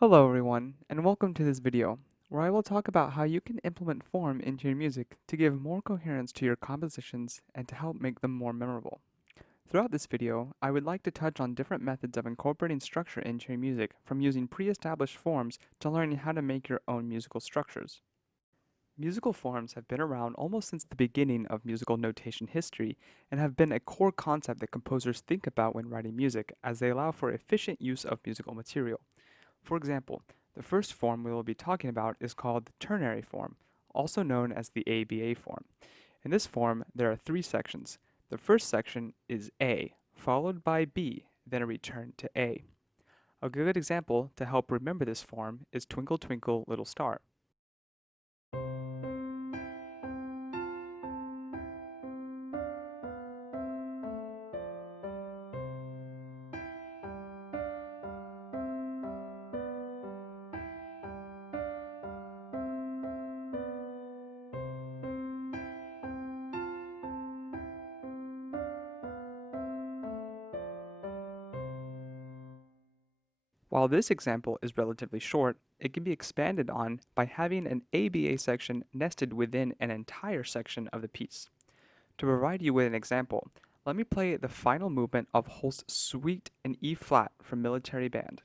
Hello everyone, and welcome to this video, where I will talk about how you can implement form into your music to give more coherence to your compositions and to help make them more memorable. Throughout this video, I would like to touch on different methods of incorporating structure into your music, from using pre-established forms to learning how to make your own musical structures. Musical forms have been around almost since the beginning of musical notation history and have been a core concept that composers think about when writing music, as they allow for efficient use of musical material. For example, the first form we will be talking about is called the ternary form, also known as the ABA form. In this form, there are three sections. The first section is A, followed by B, then a return to A. A good example to help remember this form is Twinkle Twinkle Little Star. While this example is relatively short, it can be expanded on by having an ABA section nested within an entire section of the piece. To provide you with an example, let me play the final movement of Holst's Suite in E flat from Military Band.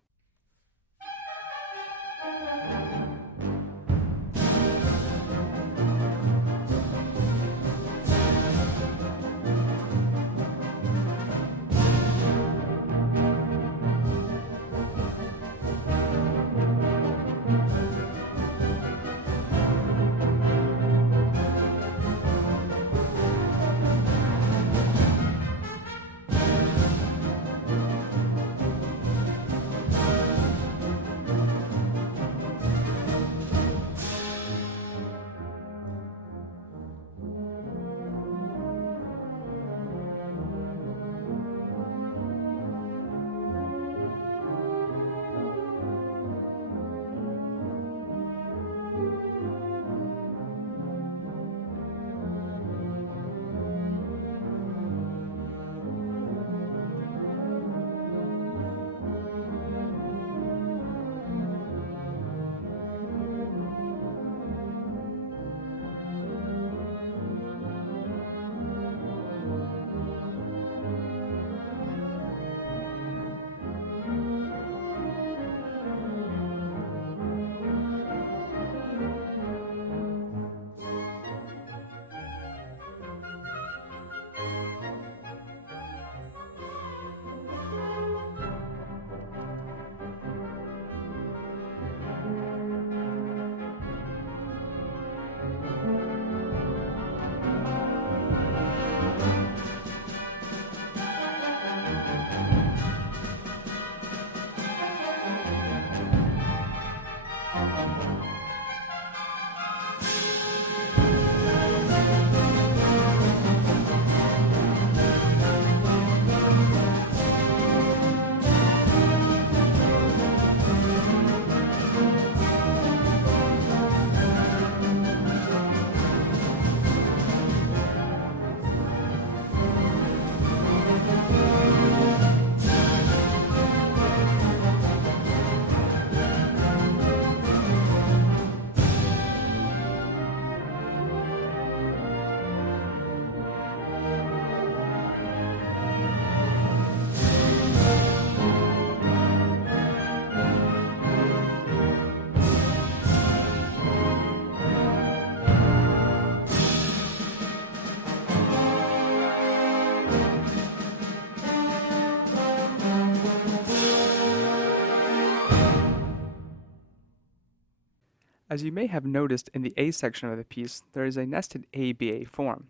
As you may have noticed in the A section of the piece, there is a nested ABA form.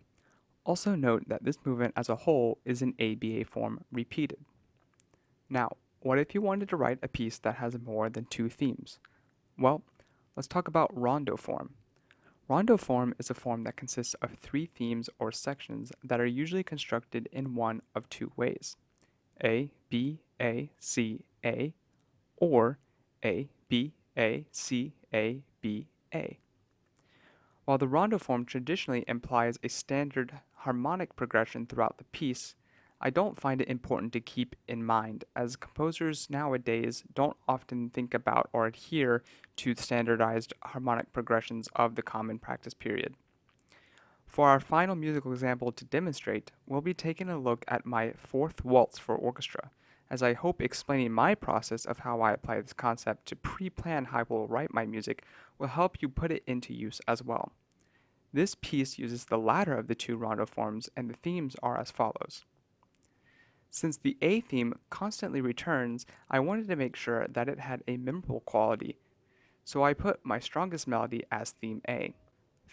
Also note that this movement as a whole is an ABA form repeated. Now, what if you wanted to write a piece that has more than two themes? Well, let's talk about rondo form. Rondo form is a form that consists of three themes or sections that are usually constructed in one of two ways: A, B, A, C, A, or A, B, A, C, A, B, A. While the rondo form traditionally implies a standard harmonic progression throughout the piece, I don't find it important to keep in mind, as composers nowadays don't often think about or adhere to standardized harmonic progressions of the common practice period. For our final musical example to demonstrate, we'll be taking a look at my fourth waltz for orchestra, as I hope explaining my process of how I apply this concept to pre-plan how I will write my music will help you put it into use as well. This piece uses the latter of the two rondo forms, and the themes are as follows. Since the A theme constantly returns, I wanted to make sure that it had a memorable quality, so I put my strongest melody as theme A.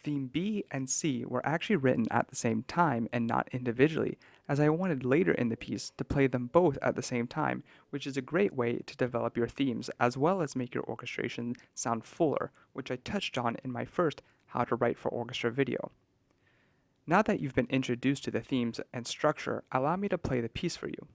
Theme B and C were actually written at the same time and not individually, as I wanted later in the piece to play them both at the same time, which is a great way to develop your themes as well as make your orchestration sound fuller, which I touched on in my first How to Write for Orchestra video. Now that you've been introduced to the themes and structure, allow me to play the piece for you.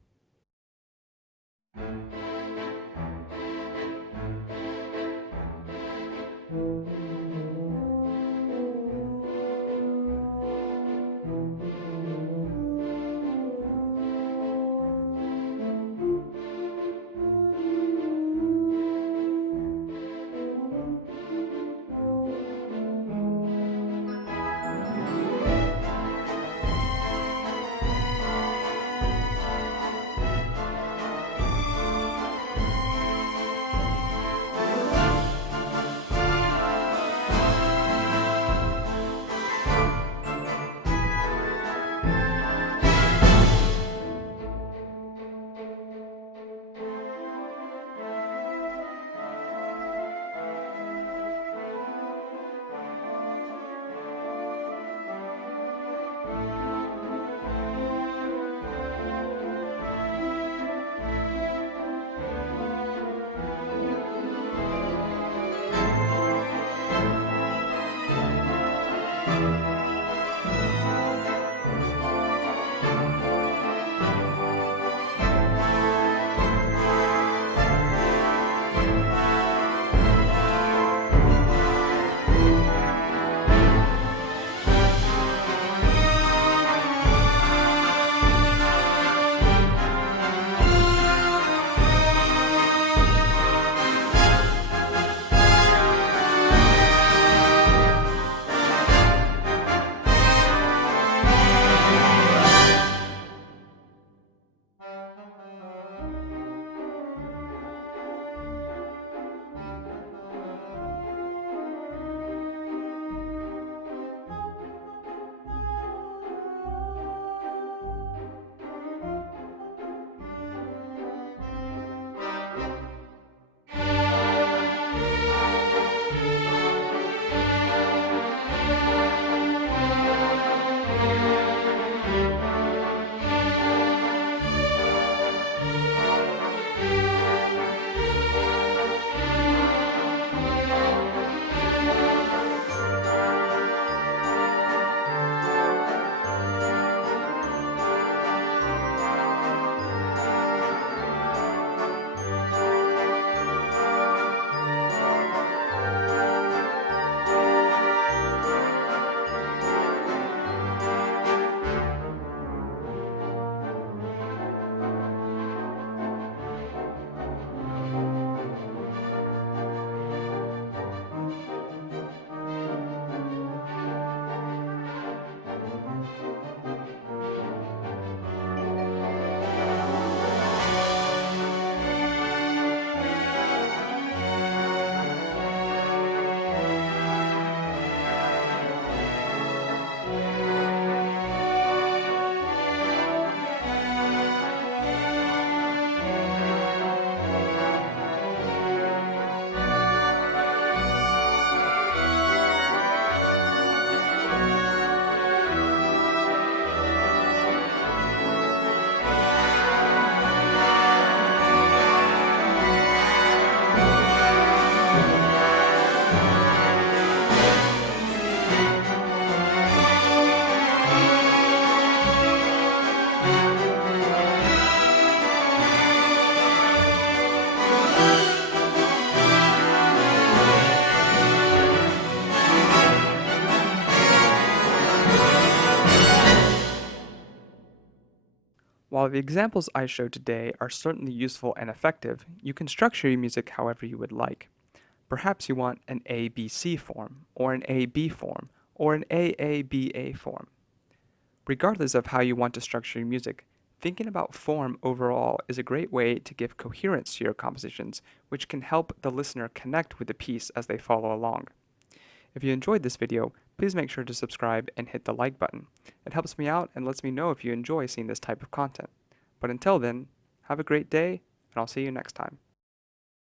While the examples I showed today are certainly useful and effective, you can structure your music however you would like. Perhaps you want an ABC form, or an AB form, or an AABA form. Regardless of how you want to structure your music, thinking about form overall is a great way to give coherence to your compositions, which can help the listener connect with the piece as they follow along. If you enjoyed this video, please make sure to subscribe and hit the like button. It helps me out and lets me know if you enjoy seeing this type of content. But until then, have a great day, and I'll see you next time.